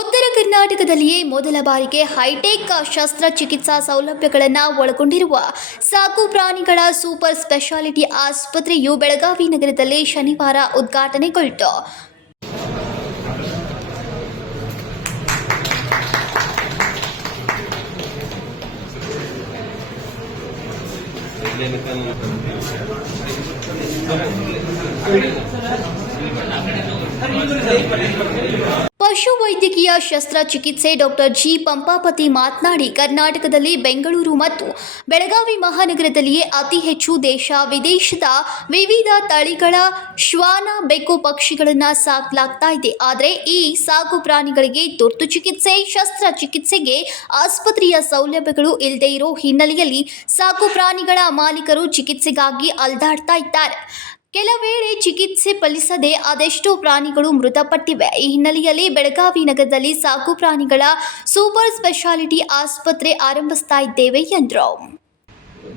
ಉತ್ತರ ಕರ್ನಾಟಕದಲ್ಲಿಯೇ ಮೊದಲ ಬಾರಿಗೆ ಹೈಟೆಕ್ ಶಸ್ತ್ರಚಿಕಿತ್ಸಾ ಸೌಲಭ್ಯಗಳನ್ನು ಒಳಗೊಂಡಿರುವ ಸಾಕು ಪ್ರಾಣಿಗಳ ಸೂಪರ್ ಸ್ಪೆಷಾಲಿಟಿ ಆಸ್ಪತ್ರೆಯು ಬೆಳಗಾವಿ ನಗರದಲ್ಲಿ ಶನಿವಾರ ಉದ್ಘಾಟನೆಗೊಂಡಿತು. ಪಶು ವೈದ್ಯಕೀಯ ಶಸ್ತ್ರಚಿಕಿತ್ಸೆ ಡಾಕ್ಟರ್ ಜಿ ಪಂಪಾಪತಿ ಮಾತನಾಡಿ, ಕರ್ನಾಟಕದಲ್ಲಿ ಬೆಂಗಳೂರು ಮತ್ತು ಬೆಳಗಾವಿ ಮಹಾನಗರದಲ್ಲಿಯೇ ಅತಿ ಹೆಚ್ಚು ದೇಶ ವಿದೇಶದ ವಿವಿಧ ತಳಿಗಳ ಶ್ವಾನ, ಬೆಕ್ಕು ಪಕ್ಷಿಗಳನ್ನು ಸಾಕಲಾಗ್ತಾ ಇದೆ. ಆದರೆ ಈ ಸಾಕು ಪ್ರಾಣಿಗಳಿಗೆ ತುರ್ತು ಚಿಕಿತ್ಸೆ, ಶಸ್ತ್ರಚಿಕಿತ್ಸೆಗೆ ಆಸ್ಪತ್ರೆಯ ಸೌಲಭ್ಯಗಳು ಇಲ್ಲದೆ ಇರೋ ಹಿನ್ನೆಲೆಯಲ್ಲಿ ಸಾಕು ಪ್ರಾಣಿಗಳ ಮಾಲೀಕರು ಚಿಕಿತ್ಸೆಗಾಗಿ ಅಲೆದಾಡ್ತಾ ಇದ್ದಾರೆ. ಕೆಲವೇಳೆ ಚಿಕಿತ್ಸೆ ಫಲಿಸದೆ ಅದೆಷ್ಟೋ ಪ್ರಾಣಿಗಳು ಮೃತಪಟ್ಟಿವೆ. ಈ ಹಿನ್ನೆಲೆಯಲ್ಲಿ ಬೆಳಗಾವಿ ನಗರದಲ್ಲಿ ಸಾಕು ಪ್ರಾಣಿಗಳ ಸೂಪರ್ ಸ್ಪೆಷಾಲಿಟಿ ಆಸ್ಪತ್ರೆ ಆರಂಭಿಸ್ತಾ ಇದ್ದೇವೆ ಎಂದರು.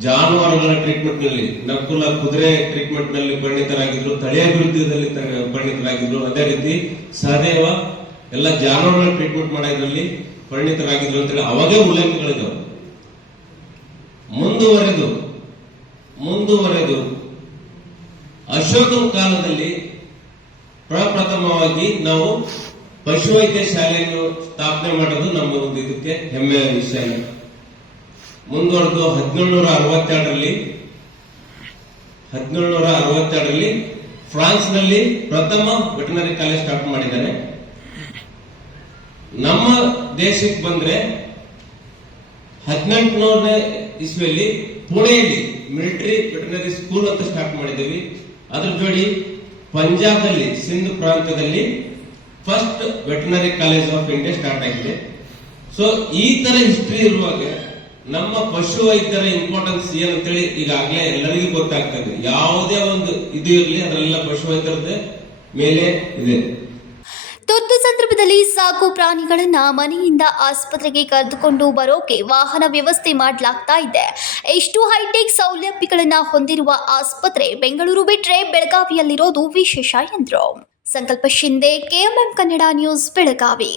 ಜಾನುವಾರುಗಳ ಟ್ರೀಟ್ಮೆಂಟ್ ನಲ್ಲಿ ನಕುಲ ಕುದುರೆ ಟ್ರೀಟ್ಮೆಂಟ್ ನಲ್ಲಿ ಪರಿಣಿತರಾಗಿದ್ರು, ತಳಿಯಾಭಿವೃದ್ಧಿಯಲ್ಲಿ ಪರಿಣಿತರಾಗಿದ್ರು, ಅದೇ ರೀತಿ ಸಹದೇವ ಎಲ್ಲ ಜಾನುವಾರುಗಳ ಟ್ರೀಟ್ಮೆಂಟ್ ಮಾಡೋದ್ರಲ್ಲಿ ಪರಿಣಿತರಾಗಿದ್ರು ಅಂತೇಳಿ ಅವಾಗೇ ಉಲ್ಲೇಖಗಳಿದ್ದವು. ಮುಂದುವರೆದು ಅಶೋಕನ ಕಾಲದಲ್ಲಿ ಪ್ರಪ್ರಥಮವಾಗಿ ನಾವು ಪಶುವೈದ್ಯ ಶಾಲೆಯನ್ನು ಸ್ಥಾಪನೆ ಮಾಡೋದು ನಮ್ಮ ಒಂದು ಇದಕ್ಕೆ ಹೆಮ್ಮೆಯ ವಿಷಯ. ಮುಂದುವರೆದು 1762ರಲ್ಲಿ ಫ್ರಾನ್ಸ್ ನಲ್ಲಿ ಪ್ರಥಮ ವೆಟನರಿ ಕಾಲೇಜ್ ಸ್ಟಾರ್ಟ್ ಮಾಡಿದ್ದಾರೆ. ನಮ್ಮ ದೇಶಕ್ಕೆ ಬಂದ್ರೆ 1800ನೇ ಇಸ್ವಿಯಲ್ಲಿ ಪುಣೆಯಲ್ಲಿ ಮಿಲಿಟರಿ ವೆಟನರಿ ಸ್ಕೂಲ್ ಅಂತ ಸ್ಟಾರ್ಟ್ ಮಾಡಿದ್ದೀವಿ. ಅದ್ರ ಜೋಡಿ ಪಂಜಾಬ್ನಲ್ಲಿ ಸಿಂಧ್ ಪ್ರಾಂತದಲ್ಲಿ first veterinary college of India start ಆಗಿದೆ. ಸೊ ಈ ತರ ಹಿಸ್ಟ್ರಿ ಇರುವಾಗ ನಮ್ಮ ಪಶು ವೈದ್ಯರ ಇಂಪಾರ್ಟೆನ್ಸ್ ಏನಂತೇಳಿ ಈಗಾಗಲೇ ಎಲ್ಲರಿಗೂ ಗೊತ್ತಾಗ್ತದೆ. ಯಾವುದೇ ಒಂದು ಇದು ಇರಲಿ ಅದರೆಲ್ಲ ಪಶು ವೈದ್ಯರದ ಮೇಲೆ ಇದೆ. ತುರ್ತು ಸಂದರ್ಭದಲ್ಲಿ ಸಾಕು ಪ್ರಾಣಿಗಳನ್ನ ಮನೆಯಿಂದ ಆಸ್ಪತ್ರೆಗೆ ಕರೆದುಕೊಂಡು ಬರೋಕೆ ವಾಹನ ವ್ಯವಸ್ಥೆ ಮಾಡಲಾಗ್ತಾ ಇದೆ. ಎಷ್ಟು ಹೈಟೆಕ್ ಸೌಲಭ್ಯಗಳನ್ನ ಹೊಂದಿರುವ ಆಸ್ಪತ್ರೆ ಬೆಂಗಳೂರು ಬಿಟ್ರೆ ಬೆಳಗಾವಿಯಲ್ಲಿರೋದು ವಿಶೇಷ ಎಂದರು. ಸಂಕಲ್ಪ ಶಿಂದೆ, KMM ಕನ್ನಡ ನ್ಯೂಸ್, ಬೆಳಗಾವಿ.